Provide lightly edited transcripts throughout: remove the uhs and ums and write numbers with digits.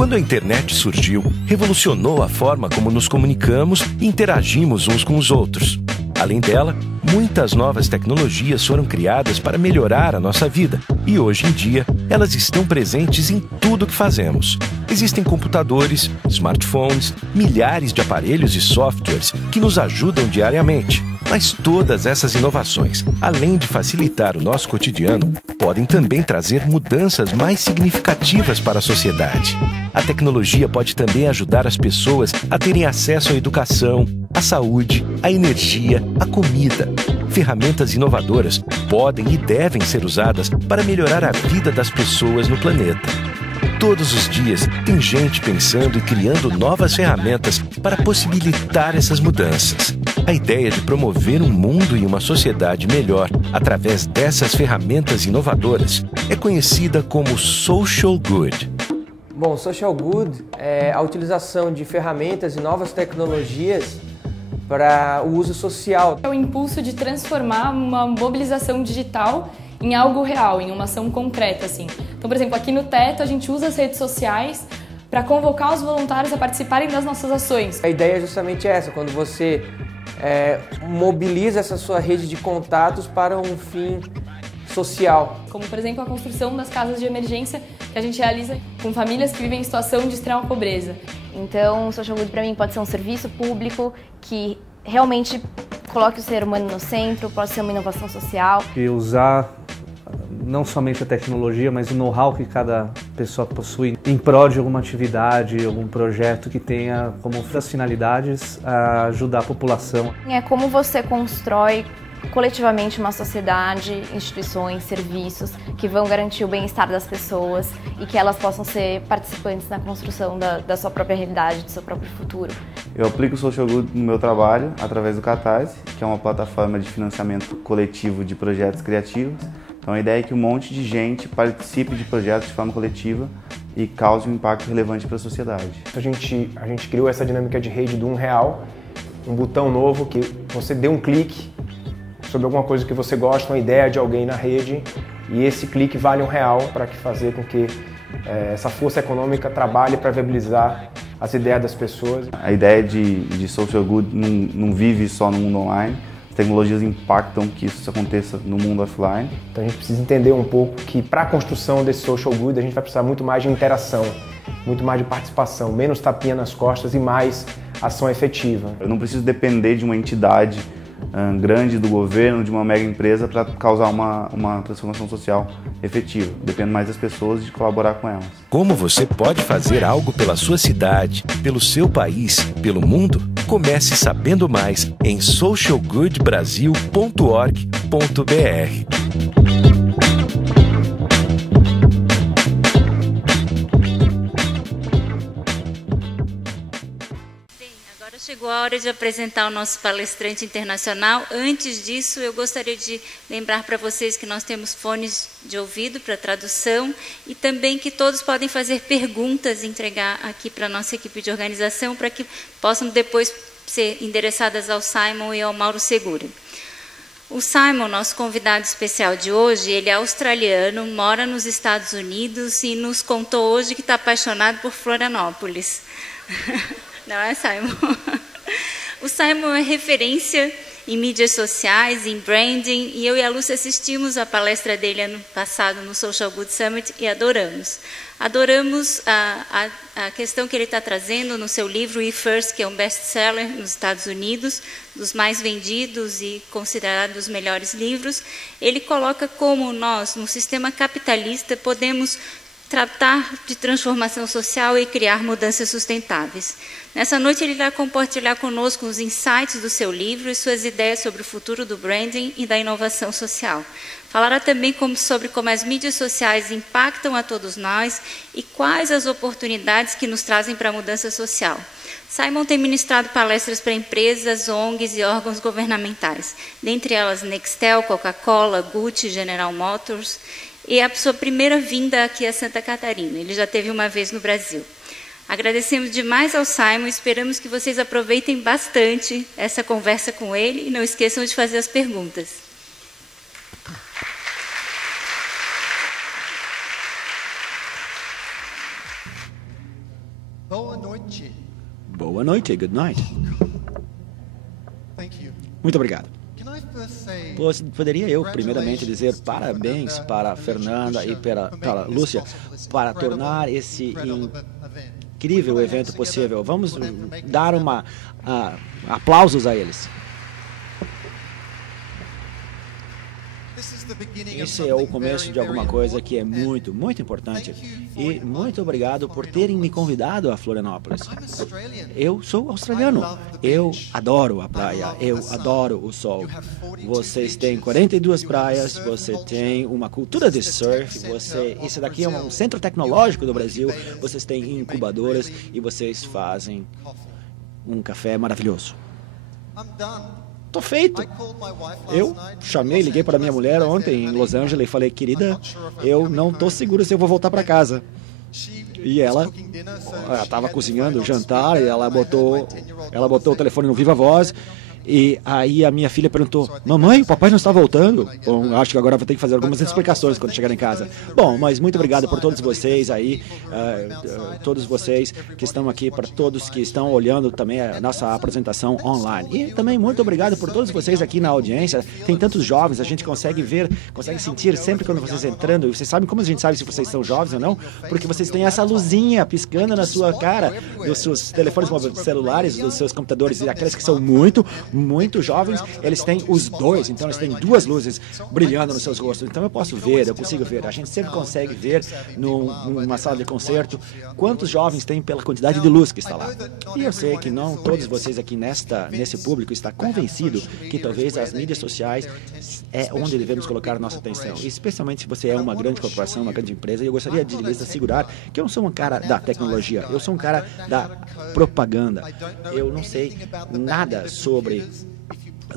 Quando a internet surgiu, revolucionou a forma como nos comunicamos e interagimos uns com os outros. Além dela, muitas novas tecnologias foram criadas para melhorar a nossa vida e hoje em dia elas estão presentes em tudo que fazemos. Existem computadores, smartphones, milhares de aparelhos e softwares que nos ajudam diariamente. Mas todas essas inovações, além de facilitar o nosso cotidiano, podem também trazer mudanças mais significativas para a sociedade. A tecnologia pode também ajudar as pessoas a terem acesso à educação, à saúde, à energia, à comida. Ferramentas inovadoras podem e devem ser usadas para melhorar a vida das pessoas no planeta. Todos os dias, tem gente pensando e criando novas ferramentas para possibilitar essas mudanças. A ideia de promover um mundo e uma sociedade melhor através dessas ferramentas inovadoras é conhecida como Social Good. Bom, Social Good é a utilização de ferramentas e novas tecnologias para o uso social. É o impulso de transformar uma mobilização digital em algo real, em uma ação concreta, assim. Então, por exemplo, aqui no Teto a gente usa as redes sociais para convocar os voluntários a participarem das nossas ações. A ideia é justamente essa, quando você mobiliza essa sua rede de contatos para um fim social. Como, por exemplo, a construção das casas de emergência que a gente realiza com famílias que vivem em situação de extrema pobreza. Então, o Social Good para mim pode ser um serviço público que realmente coloque o ser humano no centro, pode ser uma inovação social. E usar não somente a tecnologia, mas o know-how que cada pessoa possui em prol de alguma atividade, algum projeto que tenha como das finalidades ajudar a população. É como você constrói coletivamente uma sociedade, instituições, serviços que vão garantir o bem-estar das pessoas e que elas possam ser participantes na construção da sua própria realidade, do seu próprio futuro. Eu aplico o Social Good no meu trabalho através do Catarse, que é uma plataforma de financiamento coletivo de projetos criativos. Então a ideia é que um monte de gente participe de projetos de forma coletiva e cause um impacto relevante para a sociedade. A gente criou essa dinâmica de rede do R$1, um botão novo que você dê um clique sobre alguma coisa que você gosta, uma ideia de alguém na rede, e esse clique vale R$1 para fazer com que essa força econômica trabalhe para viabilizar as ideias das pessoas. A ideia de Social Good não vive só no mundo online. As tecnologias impactam que isso aconteça no mundo offline. Então a gente precisa entender um pouco que para a construção desse Social Good a gente vai precisar muito mais de interação, muito mais de participação, menos tapinha nas costas e mais ação efetiva. Eu não preciso depender de uma entidade grande do governo, de uma mega empresa para causar uma transformação social efetiva. Depende mais das pessoas e de colaborar com elas. Como você pode fazer algo pela sua cidade, pelo seu país, pelo mundo? Comece sabendo mais em socialgoodbrasil.org.br. Chegou a hora de apresentar o nosso palestrante internacional. Antes disso, eu gostaria de lembrar para vocês que nós temos fones de ouvido para tradução e também que todos podem fazer perguntas e entregar aqui para a nossa equipe de organização para que possam depois ser endereçadas ao Simon e ao Mauro Segura. O Simon, nosso convidado especial de hoje, ele é australiano, mora nos Estados Unidos e nos contou hoje que está apaixonado por Florianópolis. Não é, Simon? O Simon é referência em mídias sociais, em branding, e eu e a Lúcia assistimos a palestra dele ano passado no Social Good Summit e adoramos. Adoramos a questão que ele está trazendo no seu livro eFirst, que é um best-seller nos Estados Unidos, dos mais vendidos e considerado os melhores livros. Ele coloca como nós, no sistema capitalista, podemos tratar de transformação social e criar mudanças sustentáveis. Nessa noite ele irá compartilhar conosco os insights do seu livro e suas ideias sobre o futuro do branding e da inovação social. Falará também sobre como as mídias sociais impactam a todos nós e quais as oportunidades que nos trazem para a mudança social. Simon tem ministrado palestras para empresas, ONGs e órgãos governamentais, dentre elas Nextel, Coca-Cola, Gucci, General Motors, e a sua primeira vinda aqui a Santa Catarina. Ele já teve uma vez no Brasil. Agradecemos demais ao Simon, esperamos que vocês aproveitem bastante essa conversa com ele e não esqueçam de fazer as perguntas. Boa noite, good night. Muito obrigado. Poderia eu, primeiramente, dizer parabéns para a Fernanda e para a Lúcia para tornar esse incrível evento possível. Vamos dar aplausos a eles. Esse é o começo de alguma coisa que é muito, muito importante. E muito obrigado por terem me convidado a Florianópolis. Eu sou australiano. Eu adoro a praia. Eu adoro o sol. Vocês têm 42 praias. Você tem uma cultura de surf. Isso daqui é um centro tecnológico do Brasil. Vocês têm incubadoras e vocês fazem um café maravilhoso. Tô feito. Eu liguei para minha mulher ontem em Los Angeles e falei, querida, eu não tô seguro se eu vou voltar para casa. E ela estava cozinhando o jantar e ela botou o telefone no viva voz. E aí a minha filha perguntou, mamãe, o papai não está voltando? Bom, acho que agora vou ter que fazer algumas explicações quando chegar em casa. Bom, mas muito obrigado por todos vocês aí, todos vocês que estão aqui, para todos que estão olhando também a nossa apresentação online. E também muito obrigado por todos vocês aqui na audiência. Tem tantos jovens, a gente consegue sentir sempre quando vocês entrando. E vocês sabem como a gente sabe se vocês são jovens ou não? Porque vocês têm essa luzinha piscando na sua cara, dos seus telefones celulares, dos seus computadores, e aqueles que são muito jovens, eles têm os dois, então eles têm duas luzes brilhando nos seus rostos. Então eu consigo ver, a gente sempre consegue ver numa sala de concerto quantos jovens tem pela quantidade de luz que está lá. E eu sei que não todos vocês aqui nesse público está convencido que talvez as mídias sociais é onde devemos colocar nossa atenção, especialmente se você é uma grande corporação, uma grande empresa. E eu gostaria de lhes assegurar que eu não sou um cara da tecnologia, eu sou um cara da propaganda. Eu não sei nada sobre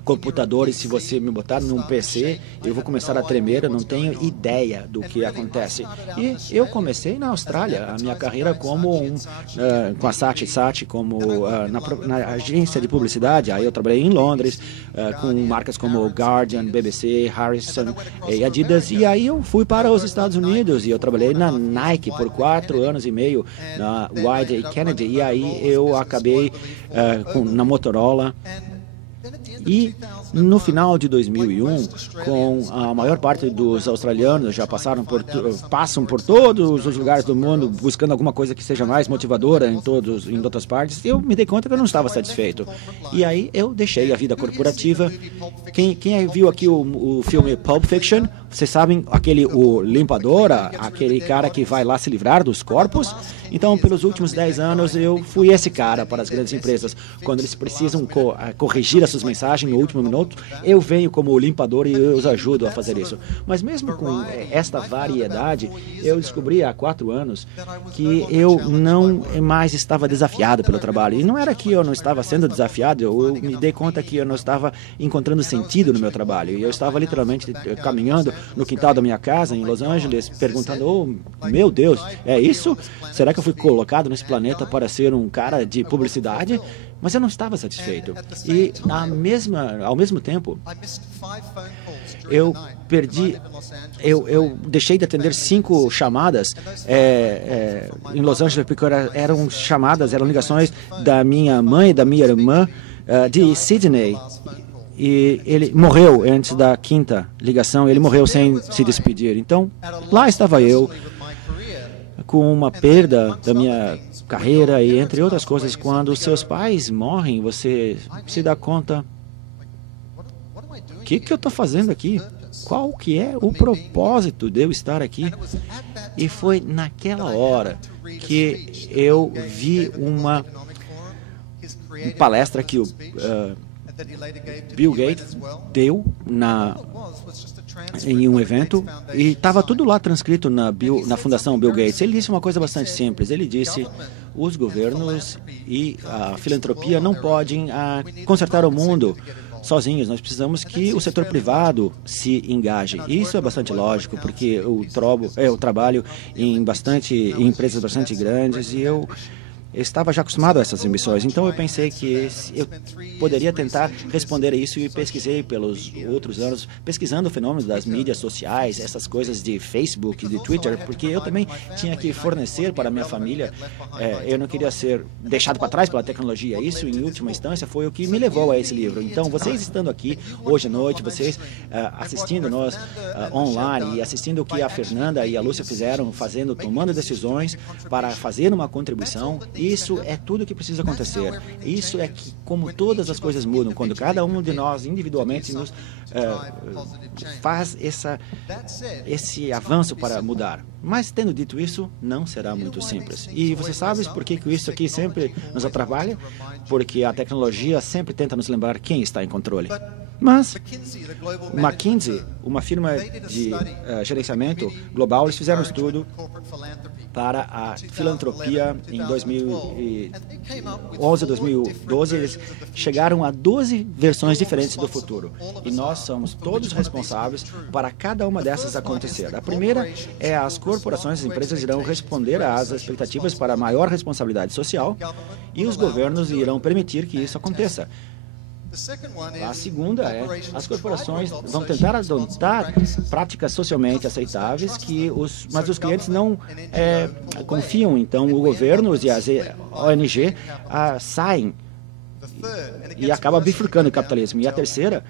computadores. Se você me botar num PC, eu vou começar a tremer, eu não tenho ideia do que acontece. E eu comecei na Austrália, a minha carreira com a Saatchi, na agência de publicidade. Aí eu trabalhei em Londres, com marcas como Guardian, BBC, Harrison e Adidas. E aí eu fui para os Estados Unidos e eu trabalhei na Nike por 4 anos e meio, na Wired e Kennedy. E aí eu acabei na Motorola. E no final de 2001, com a maior parte dos australianos já passam por todos os lugares do mundo buscando alguma coisa que seja mais motivadora em outras partes, eu me dei conta que eu não estava satisfeito. E aí eu deixei a vida corporativa. Quem viu aqui o filme Pulp Fiction, vocês sabem, o limpador, aquele cara que vai lá se livrar dos corpos? Então, pelos últimos 10 anos, eu fui esse cara para as grandes empresas. Quando eles precisam corrigir as suas mensagens no último minuto, eu venho como limpador e eu os ajudo a fazer isso. Mas mesmo com esta variedade, eu descobri há 4 anos que eu não mais estava desafiado pelo trabalho. E não era que eu não estava sendo desafiado, eu me dei conta que eu não estava encontrando sentido no meu trabalho. E eu estava literalmente caminhando no quintal da minha casa, em Los Angeles, perguntando, oh, meu Deus, é isso? Será que eu fui colocado nesse planeta para ser um cara de publicidade? Mas eu não estava satisfeito. E ao mesmo tempo, eu deixei de atender 5 chamadas em Los Angeles, porque eram ligações da minha mãe e da minha irmã de Sydney. E ele morreu antes da 5ª ligação, ele morreu sem se despedir. Então, lá estava eu, com uma perda da minha carreira e entre outras coisas. Quando seus pais morrem, você se dá conta, o que eu estou fazendo aqui? Qual que é o propósito de eu estar aqui? E foi naquela hora que eu vi uma palestra que o Bill Gates deu em um evento, e estava tudo lá transcrito na Fundação Bill Gates. Ele disse uma coisa bastante simples. Ele disse, os governos e a filantropia não podem consertar o mundo sozinhos. Nós precisamos que o setor privado se engaje. E isso é bastante lógico, porque eu trabalho em empresas bastante grandes, e eu eu estava já acostumado a essas emissões, então eu pensei que eu poderia tentar responder a isso e pesquisei pelos outros anos, pesquisando o fenômeno das mídias sociais, essas coisas de Facebook, de Twitter, porque eu também tinha que fornecer para a minha família, eu não queria ser deixado para trás pela tecnologia. Isso, em última instância, foi o que me levou a esse livro. Então, vocês estando aqui hoje à noite, vocês assistindo nós online e assistindo o que a Fernanda e a Lúcia fizeram, tomando decisões para fazer uma contribuição, isso é tudo que precisa acontecer. Isso é que, como todas as coisas mudam, quando cada um de nós individualmente nos faz esse avanço para mudar. Mas, tendo dito isso, não será muito simples. E você sabe por que isso aqui sempre nos atrapalha? Porque a tecnologia sempre tenta nos lembrar quem está em controle. Mas, McKinsey, uma firma de gerenciamento global, eles fizeram um estudo para a filantropia em 2011 a 2012. Eles chegaram a 12 versões diferentes do futuro. E nós somos todos responsáveis para cada uma dessas acontecer. A primeira é as corporações, as empresas irão responder às expectativas para maior responsabilidade social e os governos irão permitir que isso aconteça. A segunda é, as corporações vão tentar adotar práticas socialmente aceitáveis, mas os clientes não confiam. Então, o governo e as ONG saem e acaba bifurcando o capitalismo. E a terceira,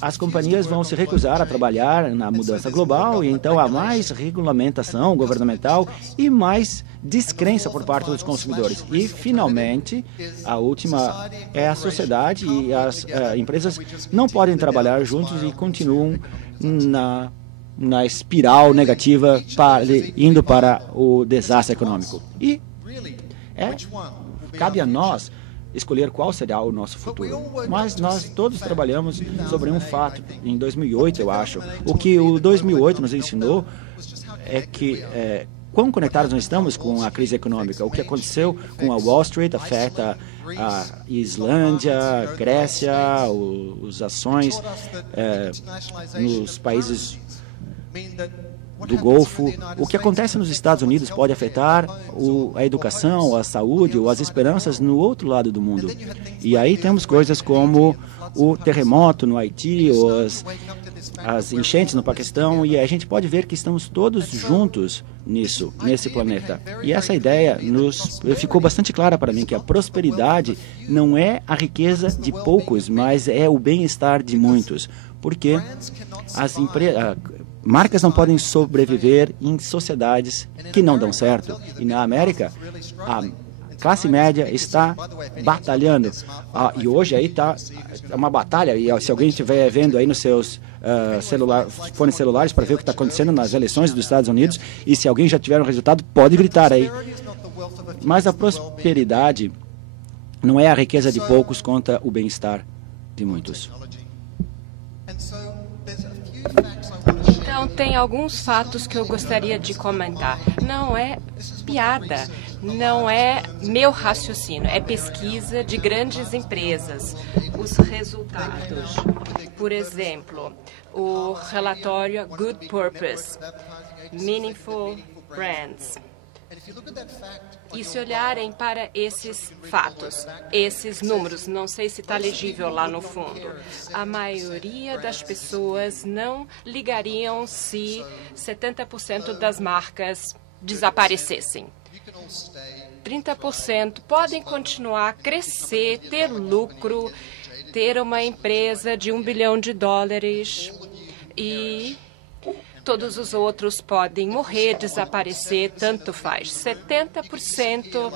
as companhias vão se recusar a trabalhar na mudança global, e então há mais regulamentação governamental e mais descrença por parte dos consumidores. E, finalmente, a última é a sociedade e as empresas não podem trabalhar juntos e continuam na espiral negativa, indo para o desastre econômico. E cabe a nós escolher qual será o nosso futuro. Mas nós todos trabalhamos sobre um fato, em 2008, eu acho. O que o 2008 nos ensinou é que quão conectados nós estamos com a crise econômica. O que aconteceu com a Wall Street afeta a Islândia, a Grécia, as ações nos países do Golfo. O que acontece nos Estados Unidos pode afetar a educação, a saúde ou as esperanças no outro lado do mundo. E aí temos coisas como o terremoto no Haiti, ou as enchentes no Paquistão, e a gente pode ver que estamos todos juntos nesse planeta. E essa ideia ficou bastante clara para mim, que a prosperidade não é a riqueza de poucos, mas é o bem-estar de muitos. Porque marcas não podem sobreviver em sociedades que não dão certo. E na América, a classe média está batalhando. E hoje aí está uma batalha. E se alguém estiver vendo aí nos seus fones celulares para ver o que está acontecendo nas eleições dos Estados Unidos, e se alguém já tiver um resultado, pode gritar aí. Mas a prosperidade não é a riqueza de poucos contra o bem-estar de muitos. Então, tem alguns fatos que eu gostaria de comentar. Não é piada, não é meu raciocínio, é pesquisa de grandes empresas. Os resultados, por exemplo, o relatório Good Purpose, Meaningful Brands. E se olharem para esses fatos, esses números, não sei se está legível lá no fundo, a maioria das pessoas não ligariam se 70% das marcas desaparecessem. 30% podem continuar a crescer, ter lucro, ter uma empresa de $1 bilhão e todos os outros podem morrer, desaparecer, tanto faz. 70%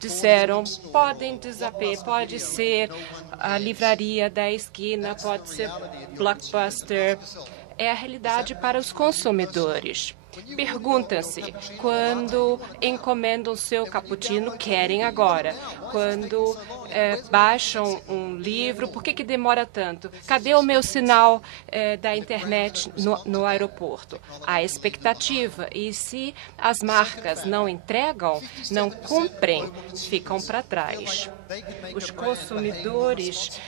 disseram podem desaparecer, pode ser a livraria da esquina, pode ser Blockbuster. É a realidade para os consumidores. Perguntam-se, quando encomendam seu cappuccino, querem agora. Quando baixam um livro, por que demora tanto? Cadê o meu sinal da internet no aeroporto? Há expectativa. E se as marcas não entregam, não cumprem, ficam para trás. Os consumidores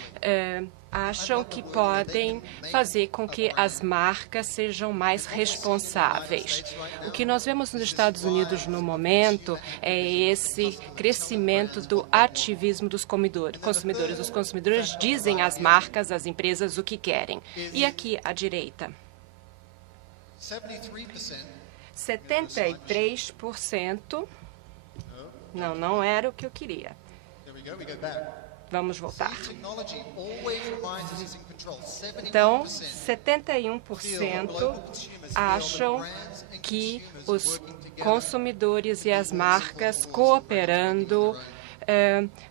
acham que podem fazer com que as marcas sejam mais responsáveis. O que nós vemos nos Estados Unidos no momento é esse crescimento do ativismo dos consumidores. Os consumidores dizem às marcas, às empresas, o que querem. E aqui, à direita, 73%. Não era o que eu queria. Vamos voltar. Então, 71% acham que os consumidores e as marcas cooperando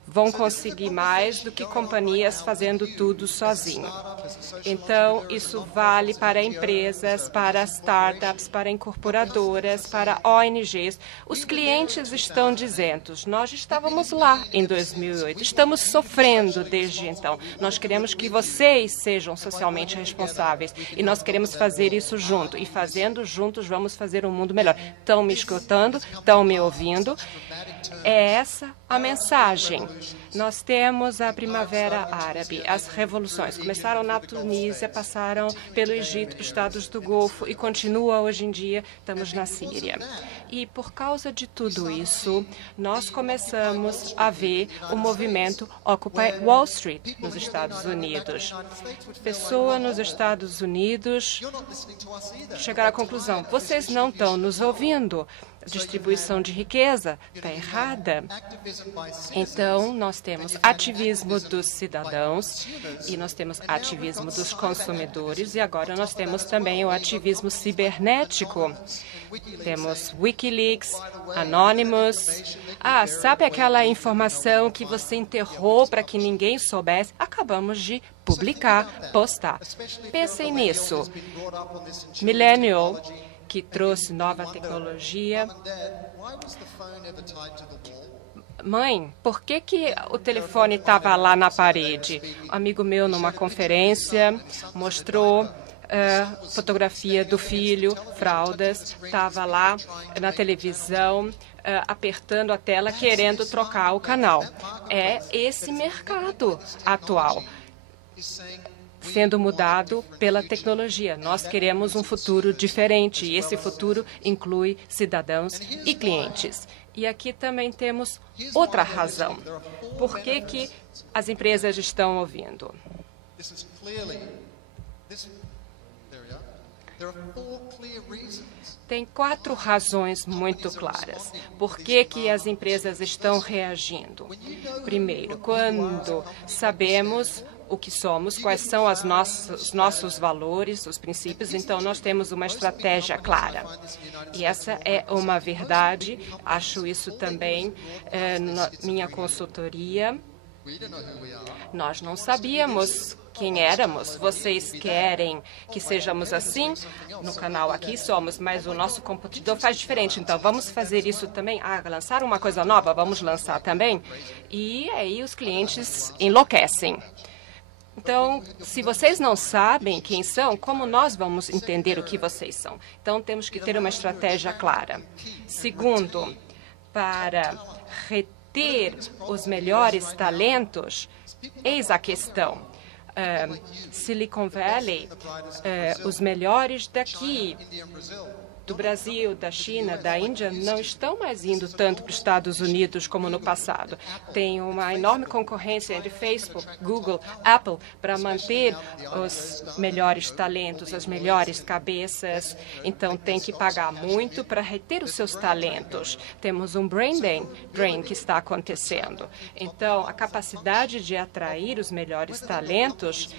vão conseguir mais do que companhias fazendo tudo sozinho. Então, isso vale para empresas, para startups, para incorporadoras, para ONGs. Os clientes estão dizendo, nós estávamos lá em 2008, estamos sofrendo desde então. Nós queremos que vocês sejam socialmente responsáveis e nós queremos fazer isso junto. E fazendo juntos, vamos fazer um mundo melhor. Estão me escutando? Estão me ouvindo? É essa a mensagem. Nós temos a Primavera Árabe, as revoluções. Começaram na Tunísia, passaram pelo Egito, pelos Estados do Golfo e continua hoje em dia, estamos na Síria. E por causa de tudo isso, nós começamos a ver o movimento Occupy Wall Street nos Estados Unidos. Pessoas nos Estados Unidos chegaram à conclusão, vocês não estão nos ouvindo. A distribuição de riqueza está errada. Então, nós temos ativismo dos cidadãos e nós temos ativismo dos consumidores e agora nós temos também o ativismo cibernético. Temos Wikileaks, Anonymous. Sabe aquela informação que você enterrou para que ninguém soubesse? Acabamos de publicar, postar. Pensem nisso. Millennial, que trouxe nova tecnologia. Mãe, por que o telefone estava lá na parede? Um amigo meu, numa conferência, mostrou fotografia do filho, fraldas, estava lá na televisão, apertando a tela, querendo trocar o canal. É esse mercado atual sendo mudado pela tecnologia. Nós queremos um futuro diferente e esse futuro inclui cidadãos e clientes. E aqui também temos outra razão. Por que as empresas estão ouvindo? Tem 4 razões muito claras. Por que as empresas estão reagindo? Primeiro, quando sabemos o que somos, quais são os nossos valores, os princípios, então nós temos uma estratégia clara. E essa é uma verdade, acho isso também na minha consultoria. Nós não sabíamos quem éramos. Vocês querem que sejamos assim? No canal aqui somos, mas o nosso competidor faz diferente. Então, vamos fazer isso também? Lançar uma coisa nova? Vamos lançar também? E aí os clientes enlouquecem. Então, se vocês não sabem quem são, como nós vamos entender o que vocês são? Então, temos que ter uma estratégia clara. Segundo, para reter os melhores talentos, eis a questão. Silicon Valley, os melhores daqui, do Brasil, da China, da Índia, não estão mais indo tanto para os Estados Unidos como no passado. Tem uma enorme concorrência entre Facebook, Google, Apple, para manter os melhores talentos, as melhores cabeças. Então, tem que pagar muito para reter os seus talentos. Temos um brain drain que está acontecendo. Então, a capacidade de atrair os melhores talentos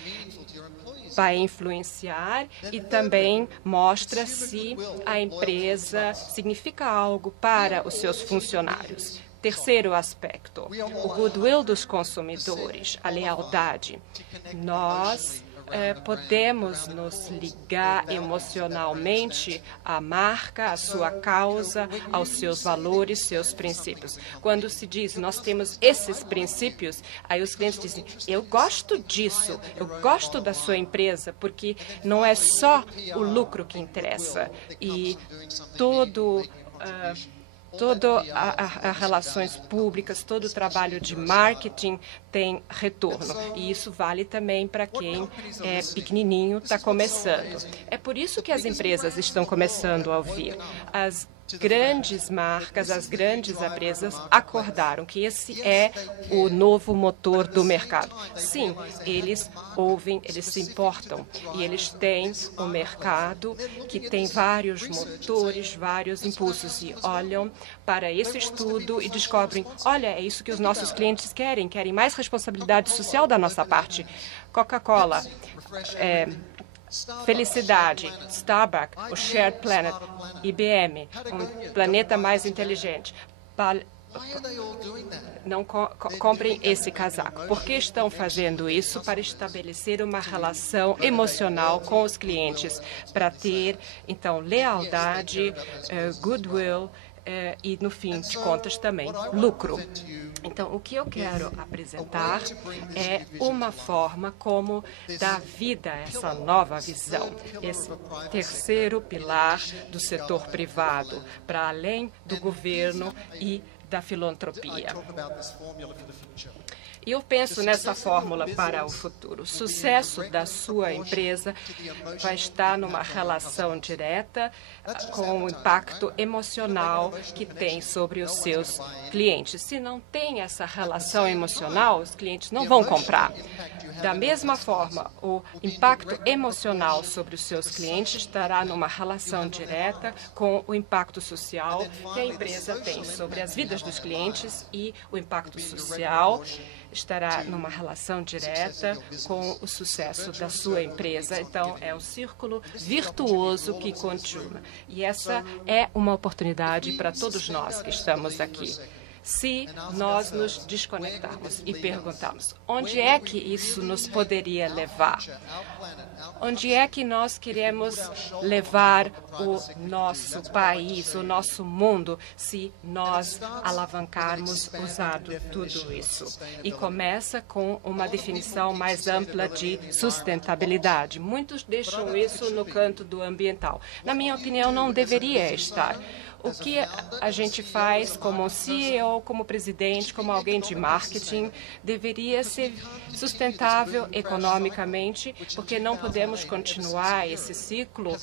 vai influenciar e também mostra se a empresa significa algo para os seus funcionários. Terceiro aspecto, o goodwill dos consumidores, a lealdade. Nós podemos nos ligar emocionalmente à marca, à sua causa, aos seus valores, seus princípios. Quando se diz, nós temos esses princípios, aí os clientes dizem, eu gosto disso, eu gosto da sua empresa, porque não é só o lucro que interessa. E todo todas as relações públicas, todo o trabalho de marketing tem retorno. E isso vale também para quem é pequenininho, está começando. É por isso que as empresas estão começando a ouvir. As grandes marcas, as grandes empresas acordaram que esse é o novo motor do mercado. Sim, eles ouvem, eles se importam e eles têm um mercado que tem vários motores, vários impulsos e olham para esse estudo e descobrem, olha, é isso que os nossos clientes querem mais responsabilidade social da nossa parte. Coca-Cola, Felicidade, Starbucks, o Shared Planet, IBM, um planeta mais inteligente. Não comprem esse casaco. Por que estão fazendo isso? Para estabelecer uma relação emocional com os clientes, para ter, então, lealdade, goodwill, e, no fim de contas, também lucro. Então, o que eu quero apresentar é uma forma como dar vida a essa nova visão, esse terceiro pilar do setor privado, para além do governo e da filantropia. E eu penso nessa fórmula para o futuro. O sucesso da sua empresa vai estar numa relação direta com o impacto emocional que tem sobre os seus clientes. Se não tem essa relação emocional, os clientes não vão comprar. Da mesma forma, o impacto emocional sobre os seus clientes estará numa relação direta com o impacto social que a empresa tem sobre as vidas dos clientes, e o impacto social estará numa relação direta com o sucesso da sua empresa. Então, é um círculo virtuoso que continua. E essa é uma oportunidade para todos nós que estamos aqui. Se nós nos desconectarmos e perguntarmos onde é que isso nos poderia levar, onde é que nós queremos levar o nosso país, o nosso mundo, se nós alavancarmos usando tudo isso. E começa com uma definição mais ampla de sustentabilidade. Muitos deixam isso no canto do ambiental. Na minha opinião, não deveria estar. O que a gente faz como CEO, como presidente, como alguém de marketing, deveria ser sustentável economicamente, porque não podemos continuar esse ciclo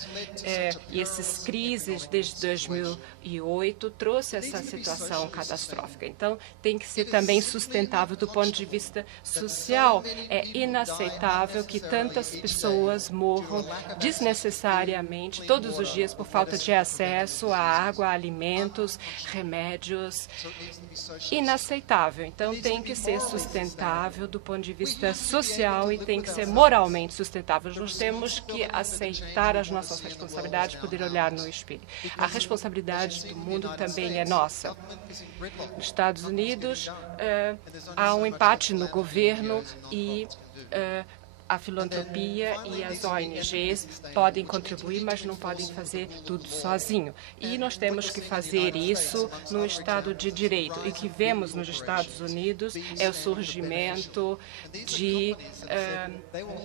e essas crises desde 2008 trouxe essa situação catastrófica. Então, tem que ser também sustentável do ponto de vista social. É inaceitável que tantas pessoas morram desnecessariamente todos os dias por falta de acesso à água, alimentos, remédios. Inaceitável. Então, tem que ser sustentável do ponto de vista social e tem que ser moralmente sustentável. Nós temos que aceitar as nossas responsabilidades, poder olhar no espelho. A responsabilidade do mundo também é nossa. Nos Estados Unidos, há um empate no governo e a filantropia e as ONGs podem contribuir, mas não podem fazer tudo sozinho. E nós temos que fazer isso no Estado de Direito. E o que vemos nos Estados Unidos é o surgimento de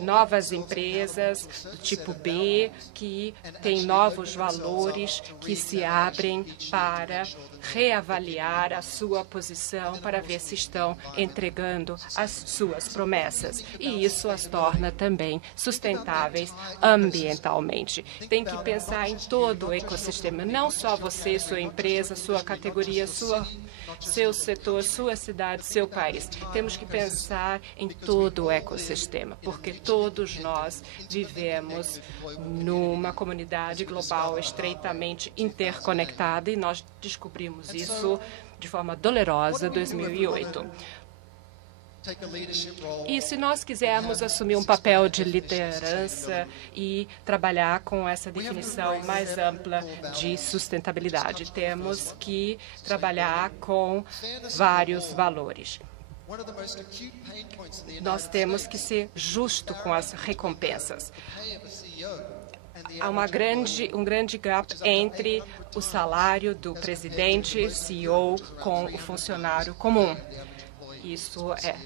novas empresas do tipo B, que têm novos valores, que se abrem para reavaliar a sua posição, para ver se estão entregando as suas promessas. E isso as torna também sustentáveis ambientalmente. Tem que pensar em todo o ecossistema, não só você, sua empresa, sua categoria, seu setor, sua cidade, seu país. Temos que pensar em todo o ecossistema, porque todos nós vivemos numa comunidade global estreitamente interconectada e nós descobrimos isso de forma dolorosa em 2008. E se nós quisermos assumir um papel de liderança e trabalhar com essa definição mais ampla de sustentabilidade, temos que trabalhar com vários valores. Nós temos que ser justos com as recompensas. Há um grande gap entre o salário do presidente, CEO, com o funcionário comum.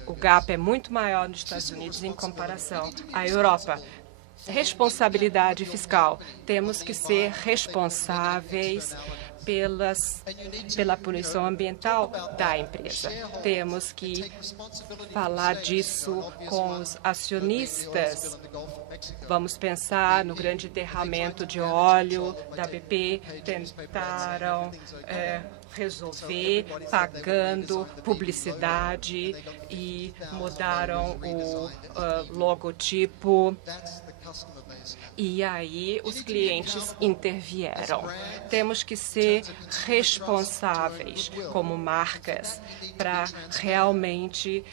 O gap é muito maior nos Estados Unidos em comparação à Europa. Responsabilidade fiscal. Temos que ser responsáveis pela poluição ambiental da empresa. Temos que falar disso com os acionistas. Vamos pensar no grande derramamento de óleo da BP. Tentaram resolver pagando publicidade e mudaram o logotipo. E aí os clientes intervieram. Temos que ser responsáveis como marcas para realmente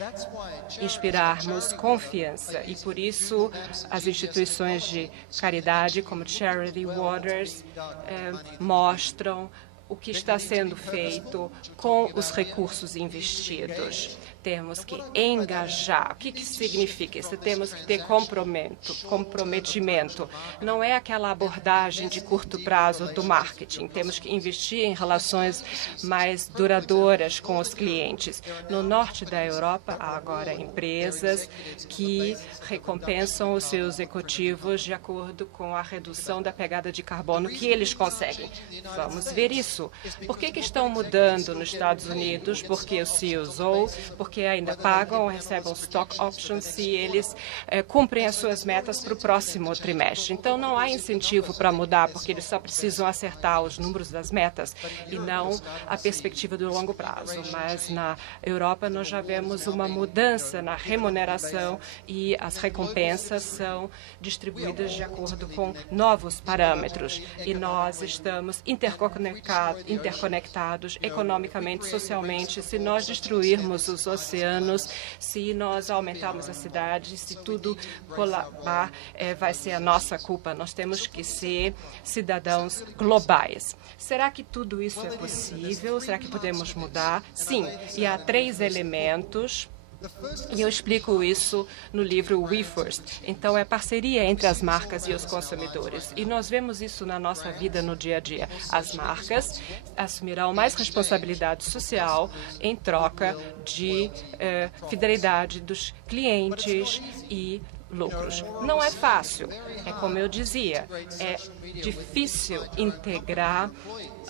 inspirarmos confiança. E por isso as instituições de caridade como Charity Waters mostram o que está sendo feito com os recursos investidos. Temos que engajar. O que significa isso? Temos que ter comprometimento. Não é aquela abordagem de curto prazo do marketing. Temos que investir em relações mais duradouras com os clientes. No norte da Europa, há agora empresas que recompensam os seus executivos de acordo com a redução da pegada de carbono que eles conseguem. Vamos ver isso. Por que estão mudando nos Estados Unidos? Porque o CEOs porque ainda pagam ou recebem stock options se eles cumprem as suas metas para o próximo trimestre. Então, não há incentivo para mudar, porque eles só precisam acertar os números das metas e não a perspectiva do longo prazo. Mas na Europa, nós já vemos uma mudança na remuneração e as recompensas são distribuídas de acordo com novos parâmetros. E nós estamos interconectados economicamente, socialmente. Se nós destruirmos os oceanos, se nós aumentarmos a cidade, se tudo colabar, vai ser a nossa culpa. Nós temos que ser cidadãos globais. Será que tudo isso é possível? Será que podemos mudar? Sim, e há 3 elementos. E eu explico isso no livro We First. Então, é parceria entre as marcas e os consumidores. E nós vemos isso na nossa vida no dia a dia. As marcas assumirão mais responsabilidade social em troca de fidelidade dos clientes e lucros. Não é fácil. É como eu dizia, é difícil integrar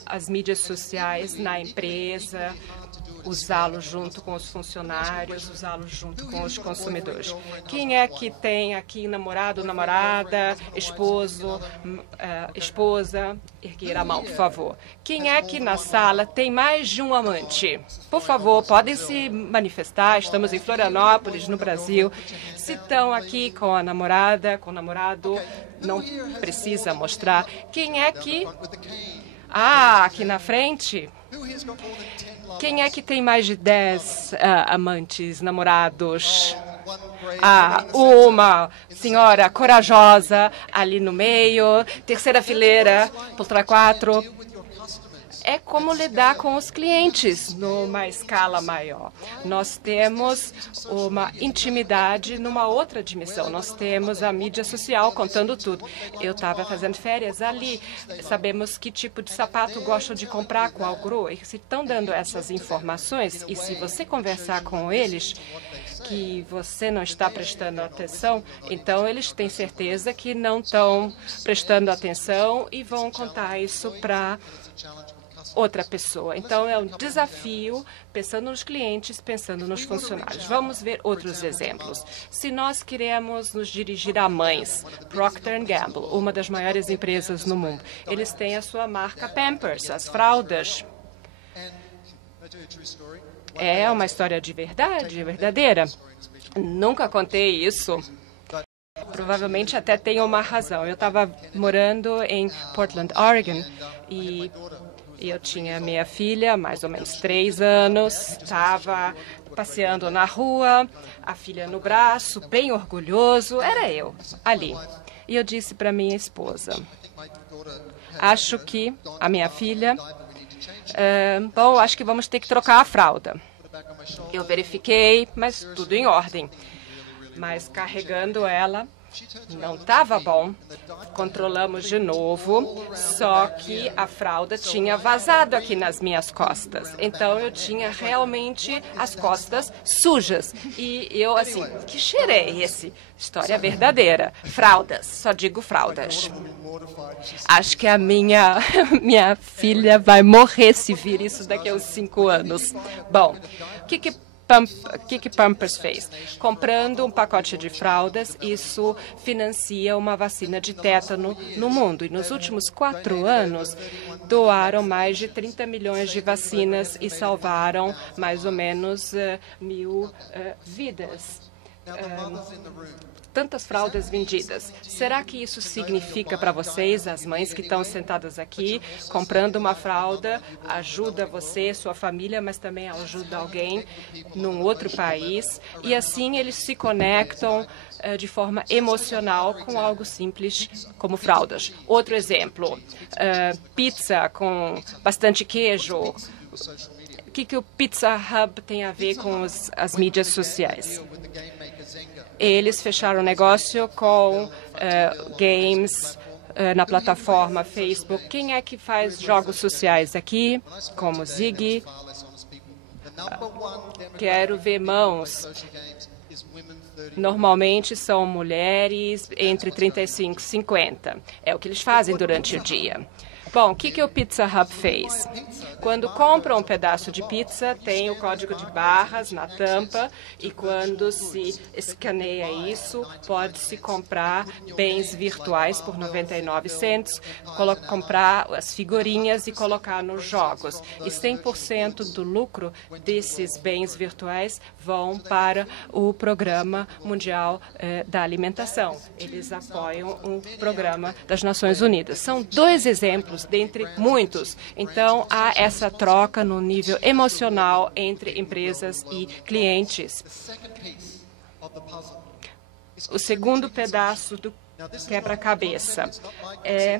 as mídias sociais na empresa, usá-lo junto com os funcionários, usá-lo junto com os consumidores. Quem é que tem aqui namorado, namorada, esposo, esposa? Erguer a mão, por favor. Quem é que na sala tem mais de um amante? Por favor, podem se manifestar. Estamos em Florianópolis, no Brasil. Se estão aqui com a namorada, com o namorado, não precisa mostrar. Quem é que... aqui na frente... Quem é que tem mais de 10 amantes, namorados? Uma senhora corajosa ali no meio, terceira fileira, poltrona 4. É como lidar com os clientes numa escala maior. Nós temos uma intimidade numa outra dimensão. Nós temos a mídia social contando tudo. Eu estava fazendo férias ali. Sabemos que tipo de sapato gostam de comprar, qual grupo. E se estão dando essas informações, e se você conversar com eles, que você não está prestando atenção, então eles têm certeza que não estão prestando atenção e vão contar isso para outra pessoa. Então, é um desafio, pensando nos clientes, pensando nos funcionários. Vamos ver outros exemplos. Se nós queremos nos dirigir a mães, Procter & Gamble, uma das maiores empresas no mundo, eles têm a sua marca Pampers, as fraldas. É uma história de verdade, verdadeira. Nunca contei isso. Provavelmente até tenho uma razão. Eu estava morando em Portland, Oregon, e eu tinha minha filha, mais ou menos 3 anos, estava passeando na rua, a filha no braço, bem orgulhoso, era eu, ali. E eu disse para minha esposa, acho que a minha filha, acho que vamos ter que trocar a fralda. Eu verifiquei, mas tudo em ordem. Mas carregando ela, Não estava bom. Controlamos de novo, só que a fralda tinha vazado aqui nas minhas costas. Então eu tinha realmente as costas sujas. E eu assim, que cheiro é esse? História verdadeira. Fraldas, só digo fraldas. Acho que a minha filha vai morrer se vir isso daqui a uns 5 anos. Bom, o que Pampers fez? Comprando um pacote de fraldas, isso financia uma vacina de tétano no mundo. E nos últimos 4 anos, doaram mais de 30 milhões de vacinas e salvaram mais ou menos 1.000 vidas. Tantas fraldas vendidas. Será que isso significa para vocês, as mães que estão sentadas aqui, comprando uma fralda, ajuda você, sua família, mas também ajuda alguém num outro país? E assim eles se conectam de forma emocional com algo simples como fraldas. Outro exemplo, pizza com bastante queijo. O que o Pizza Hub tem a ver com as mídias sociais? Eles fecharam negócio com games na plataforma Facebook. Quem é que faz jogos sociais aqui, como Ziggy? Quero ver mãos. Normalmente são mulheres entre 35 e 50. É o que eles fazem durante o dia. Bom, o que o Pizza Hub fez? Quando compra um pedaço de pizza, tem o código de barras na tampa e quando se escaneia isso, pode-se comprar bens virtuais por 99 centos, comprar as figurinhas e colocar nos jogos. E 100% do lucro desses bens virtuais vão para o Programa Mundial da Alimentação. Eles apoiam o Programa das Nações Unidas. São 2 exemplos dentre muitos. Então, há essa troca no nível emocional entre empresas e clientes. O segundo pedaço do quebra-cabeça é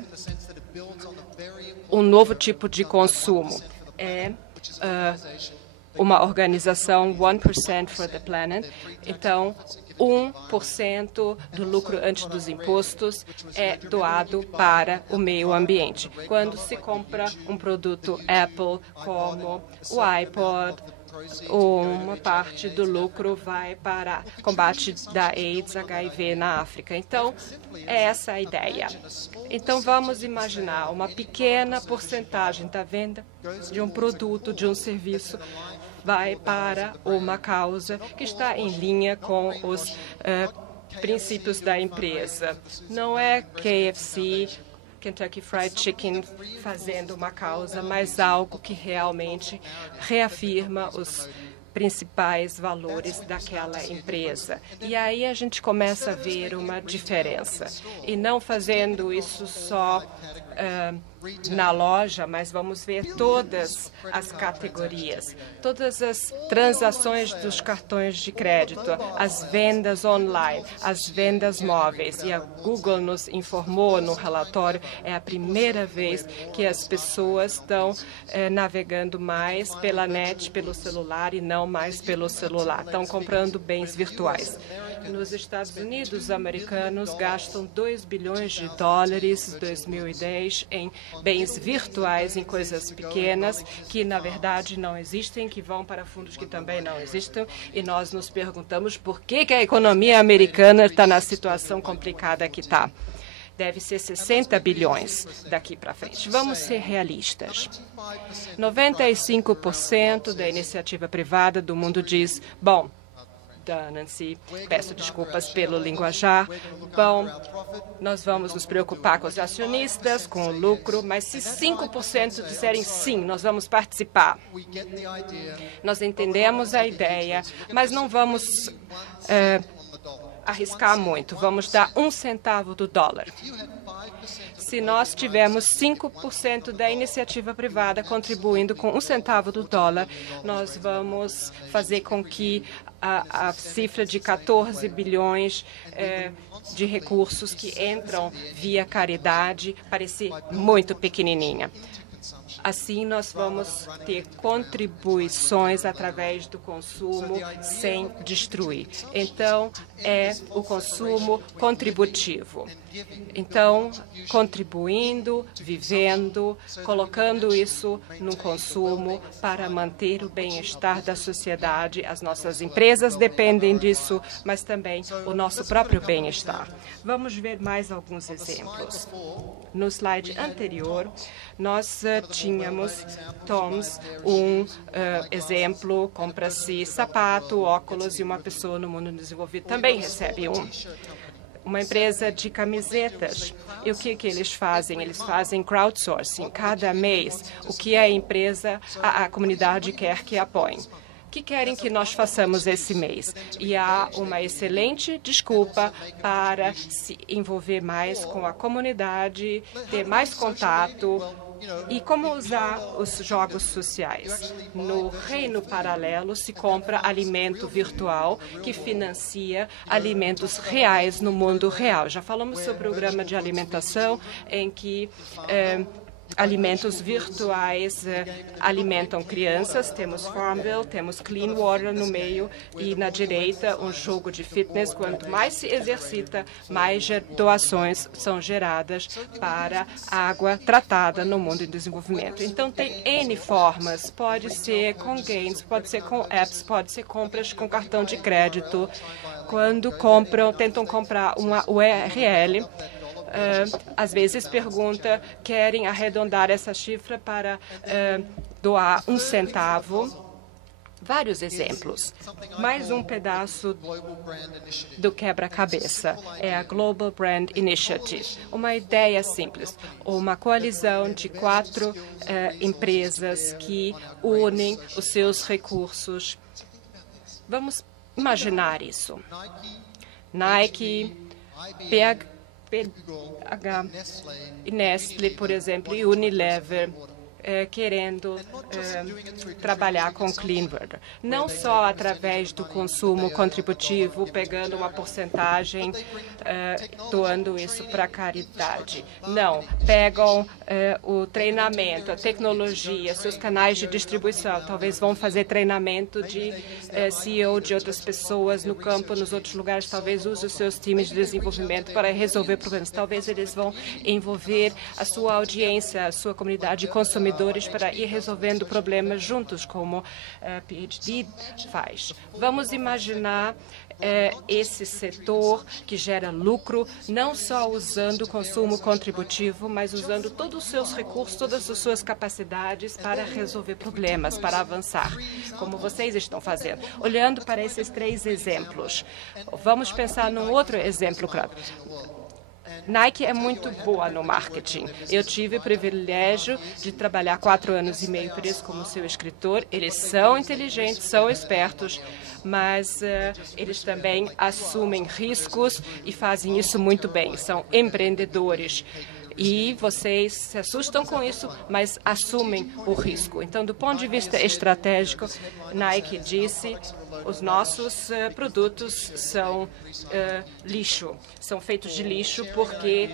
um novo tipo de consumo. É uma organização 1% for the Planet. Então, 1% do lucro antes dos impostos é doado para o meio ambiente. Quando se compra um produto Apple, como o iPod, uma parte do lucro vai para combate da AIDS, HIV na África. Então, é essa a ideia. Então, vamos imaginar uma pequena porcentagem da venda de um produto, de um serviço, vai para uma causa que está em linha com os princípios da empresa. Não é KFC, Kentucky Fried Chicken fazendo uma causa, mas algo que realmente reafirma os principais valores daquela empresa. E aí a gente começa a ver uma diferença. E não fazendo isso só na loja, mas vamos ver todas as categorias, todas as transações dos cartões de crédito, as vendas online, as vendas móveis. E a Google nos informou no relatório, é a primeira vez que as pessoas estão navegando mais pela net, pelo celular e não mais pelo celular. Estão comprando bens virtuais. Nos Estados Unidos, os americanos gastam 2 bilhões de dólares em 2010 em bens virtuais, em coisas pequenas que, na verdade, não existem, que vão para fundos que também não existem. E nós nos perguntamos por que a economia americana está na situação complicada que está. Deve ser 60 bilhões daqui para frente. Vamos ser realistas. 95% da iniciativa privada do mundo diz, bom, da Nancy, peço desculpas pelo linguajar. Bom, nós vamos nos preocupar com os acionistas, com o lucro, mas se 5% disserem sim, nós vamos participar. Nós entendemos a ideia, mas não vamos arriscar muito. Vamos dar 1 centavo do dólar. Se nós tivermos 5% da iniciativa privada contribuindo com 1 centavo do dólar, nós vamos fazer com que a cifra de 14 bilhões de recursos que entram via caridade parecer muito pequenininha. Assim, nós vamos ter contribuições através do consumo sem destruir. Então, é o consumo contributivo. Então, contribuindo, vivendo, colocando isso no consumo para manter o bem-estar da sociedade. As nossas empresas dependem disso, mas também o nosso próprio bem-estar. Vamos ver mais alguns exemplos. No slide anterior, nós tínhamos Toms, exemplo, compra-se sapato, óculos, e uma pessoa no mundo desenvolvido também recebe um. Uma empresa de camisetas. E o que eles fazem? Eles fazem crowdsourcing. Cada mês, o que a empresa, a comunidade quer que apoie. O que querem que nós façamos esse mês? E há uma excelente desculpa para se envolver mais com a comunidade, ter mais contato. E como usar os jogos sociais? No reino paralelo se compra alimento virtual que financia alimentos reais no mundo real. Já falamos sobre o programa de alimentação em que alimentos virtuais alimentam crianças. Temos Farmville, temos Clean Water no meio e na direita um jogo de fitness. Quanto mais se exercita, mais doações são geradas para água tratada no mundo em desenvolvimento. Então tem N formas, pode ser com games, pode ser com apps, pode ser compras com cartão de crédito. Quando tentam comprar uma URL, às vezes pergunta, querem arredondar essa cifra para doar 1 centavo. Vários exemplos. Mais um pedaço do quebra-cabeça é a Global Brand Initiative. Uma ideia simples, uma coalizão de 4 empresas que unem os seus recursos. Vamos imaginar isso. Nike, PH e Nestlé, por exemplo, e Unilever, querendo trabalhar com Clean Water. Não só através do consumo contributivo, pegando uma porcentagem, doando isso para a caridade. Não, pegam o treinamento, a tecnologia, seus canais de distribuição. Talvez vão fazer treinamento de CEO de outras pessoas no campo, nos outros lugares. Talvez use os seus times de desenvolvimento para resolver problemas. Talvez eles vão envolver a sua audiência, a sua comunidade de consumidores para ir resolvendo problemas juntos, como a PhD faz. Vamos imaginar esse setor que gera lucro, não só usando o consumo contributivo, mas usando todos os seus recursos, todas as suas capacidades para resolver problemas, para avançar, como vocês estão fazendo. Olhando para esses 3 exemplos, vamos pensar num outro exemplo, claro. Nike é muito boa no marketing. Eu tive o privilégio de trabalhar 4 anos e meio por isso como seu escritor. Eles são inteligentes, são espertos, mas eles também assumem riscos e fazem isso muito bem. São empreendedores. E vocês se assustam com isso, mas assumem o risco. Então, do ponto de vista estratégico, Nike disse, os nossos produtos são lixo, são feitos de lixo porque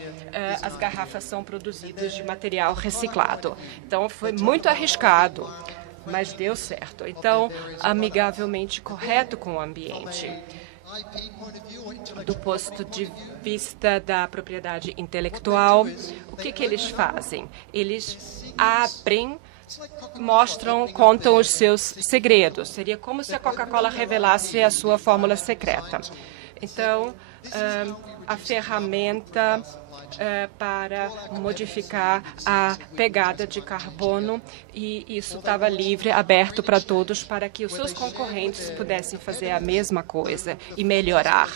as garrafas são produzidas de material reciclado. Então, foi muito arriscado, mas deu certo. Então, amigavelmente correto com o ambiente. Do ponto de vista da propriedade intelectual, o que eles fazem? Eles abrem, mostram, contam os seus segredos. Seria como se a Coca-Cola revelasse a sua fórmula secreta. Então, a ferramenta para modificar a pegada de carbono, e isso estava livre, aberto para todos, para que os seus concorrentes pudessem fazer a mesma coisa e melhorar.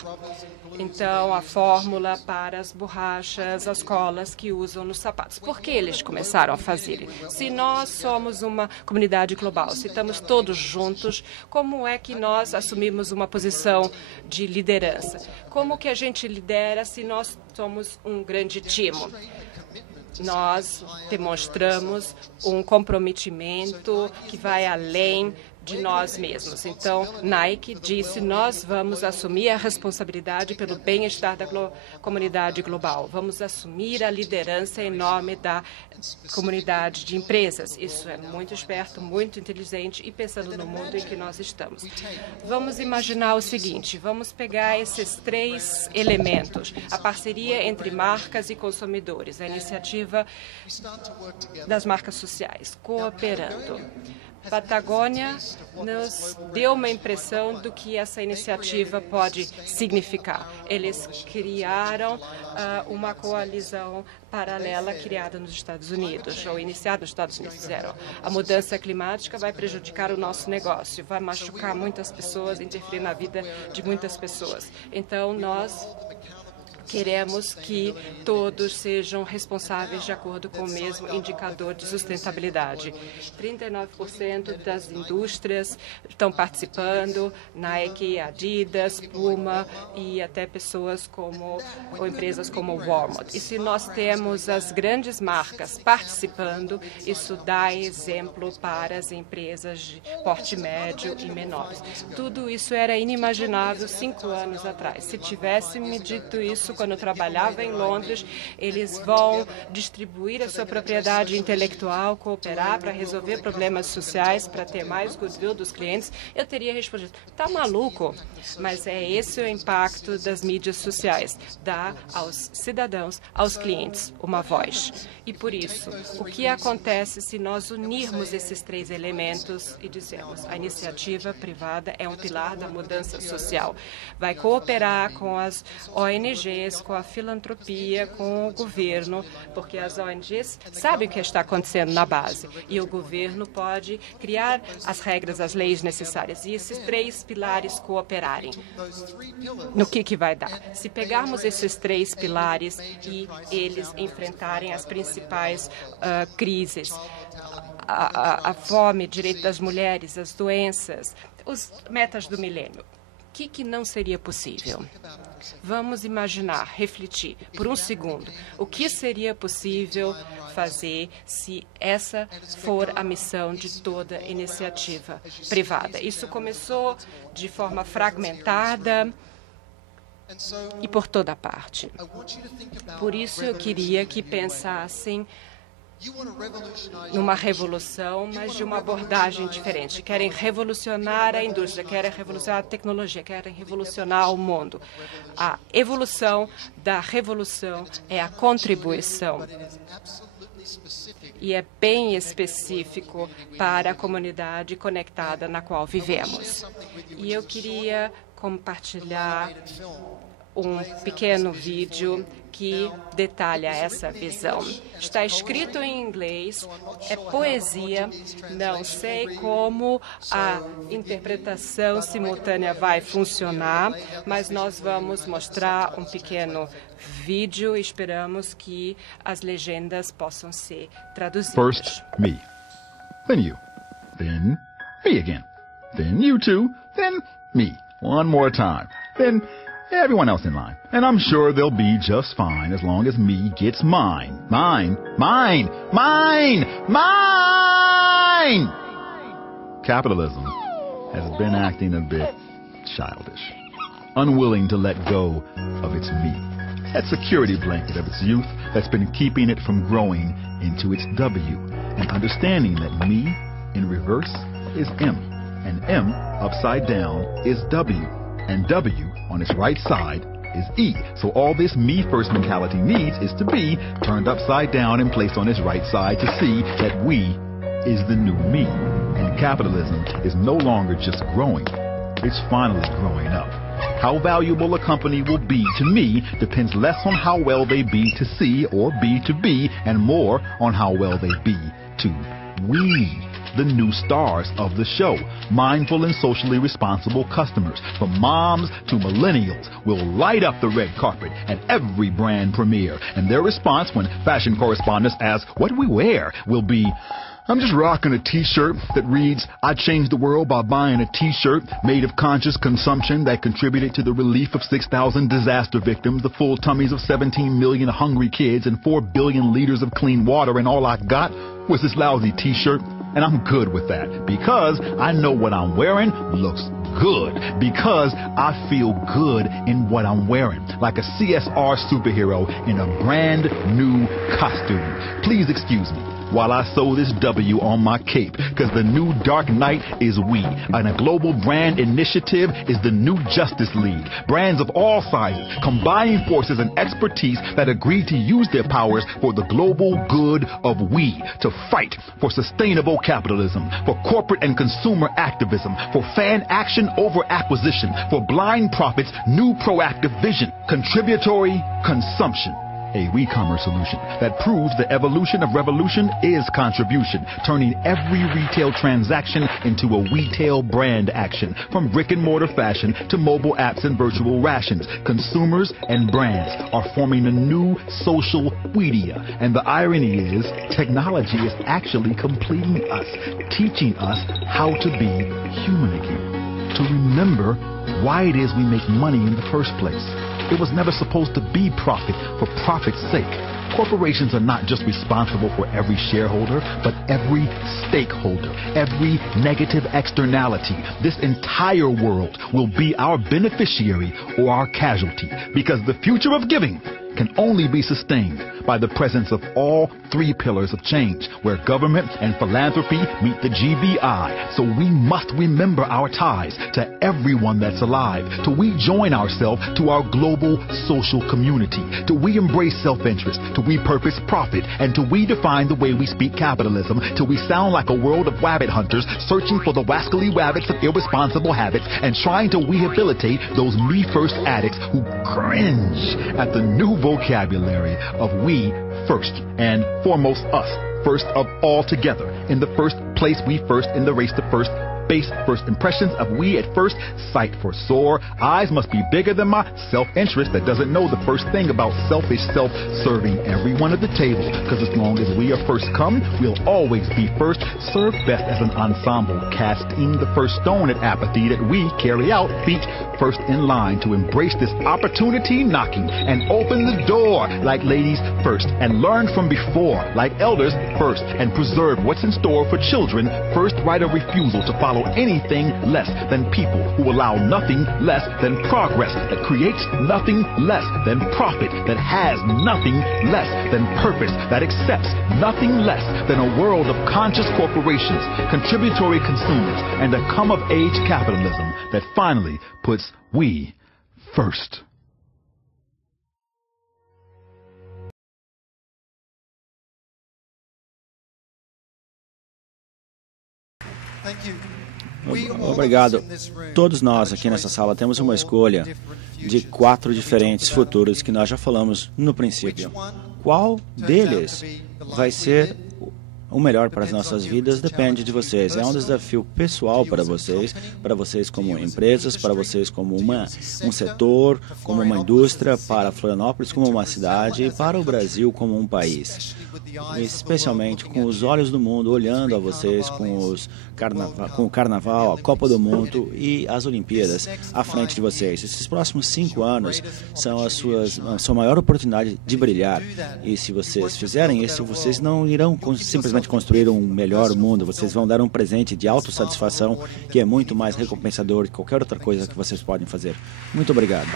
Então, a fórmula para as borrachas, as colas que usam nos sapatos. Por que eles começaram a fazer? Se nós somos uma comunidade global, se estamos todos juntos, como é que nós assumimos uma posição de liderança? Como que a gente lidera se nós somos um grande time? Nós demonstramos um comprometimento que vai além de nós mesmos. Então, Nike disse, nós vamos assumir a responsabilidade pelo bem-estar da comunidade global. Vamos assumir a liderança em nome da comunidade de empresas. Isso é muito esperto, muito inteligente e pensando no mundo em que nós estamos. Vamos imaginar o seguinte, vamos pegar esses 3 elementos, a parceria entre marcas e consumidores, a iniciativa das marcas sociais, cooperando. Patagônia nos deu uma impressão do que essa iniciativa pode significar. Eles criaram uma coalizão paralela criada nos Estados Unidos, ou iniciada nos Estados Unidos. Disseram, a mudança climática vai prejudicar o nosso negócio, vai machucar muitas pessoas, interferir na vida de muitas pessoas. Então, nós queremos que todos sejam responsáveis de acordo com o mesmo indicador de sustentabilidade. 39% das indústrias estão participando, Nike, Adidas, Puma e até pessoas ou empresas como Walmart. E se nós temos as grandes marcas participando, isso dá exemplo para as empresas de porte médio e menores. Tudo isso era inimaginável 5 anos atrás. Se tivesse me dito isso quando eu trabalhava em Londres, eles vão distribuir a sua propriedade intelectual, cooperar para resolver problemas sociais, para ter mais goodwill dos clientes, eu teria respondido, tá maluco? Mas é esse o impacto das mídias sociais, dar aos cidadãos, aos clientes, uma voz. E por isso, o que acontece se nós unirmos esses 3 elementos e dizemos, a iniciativa privada é um pilar da mudança social, vai cooperar com as ONGs, com a filantropia, com o governo, porque as ONGs sabem o que está acontecendo na base e o governo pode criar as regras, as leis necessárias e esses 3 pilares cooperarem. No que vai dar? Se pegarmos esses 3 pilares e eles enfrentarem as principais crises, a fome, direito das mulheres, as doenças, as metas do milênio, o que não seria possível? Vamos imaginar, refletir por um segundo, o que seria possível fazer se essa for a missão de toda iniciativa privada. Isso começou de forma fragmentada e por toda parte. Por isso eu queria que pensassem numa revolução, mas de uma abordagem diferente. Querem revolucionar a indústria, querem revolucionar a tecnologia, querem revolucionar o mundo. A evolução da revolução é a contribuição. E é bem específico para a comunidade conectada na qual vivemos. E eu queria compartilhar um pequeno vídeo que detalha essa visão. Está escrito em inglês, é poesia, não sei como a interpretação simultânea vai funcionar, mas nós vamos mostrar um pequeno vídeo e esperamos que as legendas possam ser traduzidas. First, me. Then you. Then me again. Then you two. Then me. One more time. Then everyone else in line. And I'm sure they'll be just fine as long as me gets mine. Mine. Mine. Mine. Mine! Capitalism has been acting a bit childish. Unwilling to let go of its me. That security blanket of its youth that's been keeping it from growing into its W. And understanding that me in reverse is M. And M upside down is W. And W on its right side is E. So all this me-first mentality needs is to be turned upside down and placed on its right side to see that we is the new me. And capitalism is no longer just growing. It's finally growing up. How valuable a company will be to me depends less on how well they be to C or B to B and more on how well they be to we. The new stars of the show. Mindful and socially responsible customers, from moms to millennials, will light up the red carpet at every brand premiere. And their response when fashion correspondents ask, what do we wear? Will be, I'm just rocking a t-shirt that reads, I changed the world by buying a t-shirt made of conscious consumption that contributed to the relief of 6,000 disaster victims, the full tummies of 17 million hungry kids, and 4 billion liters of clean water, and all I got was this lousy t-shirt. And I'm good with that because I know what I'm wearing looks good, because I feel good in what I'm wearing, like a CSR superhero in a brand new costume. Please excuse me while I sew this W on my cape, because the new Dark Knight is we, and a global brand initiative is the New Justice League. Brands of all sizes, combining forces and expertise that agree to use their powers for the global good of we, to fight for sustainable capitalism, for corporate and consumer activism, for fan action over acquisition, for blind profits, new proactive vision, contributory consumption. A WeCommerce solution that proves the evolution of revolution is contribution, turning every retail transaction into a retail brand action. From brick and mortar fashion to mobile apps and virtual rations, consumers and brands are forming a new social media. And the irony is, technology is actually completing us, teaching us how to be human again, to remember why it is we make money in the first place. It was never supposed to be profit for profit's sake. Corporations are not just responsible for every shareholder, but every stakeholder, every negative externality. This entire world will be our beneficiary or our casualty, because the future of giving can only be sustained by the presence of all three pillars of change, where government and philanthropy meet the GBI. So we must remember our ties to everyone that's alive, till we join ourselves to our global social community, till we embrace self-interest, till we purpose profit, and till we define the way we speak capitalism, till we sound like a world of rabbit hunters searching for the rascally rabbits of irresponsible habits and trying to rehabilitate those me-first addicts who cringe at the new vocabulary of we first, and foremost us, first of all together. In the first place, we first, in the race to first base, first impressions of we at first sight for sore. Eyes must be bigger than my self-interest that doesn't know the first thing about selfish self-serving everyone at the table, because as long as we are first come, we'll always be first. Serve best as an ensemble, casting the first stone at apathy that we carry out, feet first in line to embrace this opportunity knocking and open the door like ladies first, and learn from before like elders first, and preserve what's in store for children first. Right of refusal to follow anything less than people who allow nothing less than progress, that creates nothing less than profit, that has nothing less than purpose, that accepts nothing less than a world of conscious corporations, contributory consumers, and a come-of-age capitalism that finally puts we first. Obrigado. Todos nós aqui nessa sala temos uma escolha de 4 diferentes futuros que nós já falamos no princípio. Qual deles vai ser o melhor para as nossas vidas depende de vocês. É um desafio pessoal para vocês como empresas, para vocês como um setor, como uma indústria, para Florianópolis como uma cidade e para o Brasil como um país. Especialmente com os olhos do mundo olhando a vocês, com o Carnaval, a Copa do Mundo e as Olimpíadas à frente de vocês. Esses próximos 5 anos são a sua maior oportunidade de brilhar. E se vocês fizerem isso, vocês não irão simplesmente construir um melhor mundo, vocês vão dar um presente de autossatisfação que é muito mais recompensador que qualquer outra coisa que vocês podem fazer. Muito obrigado.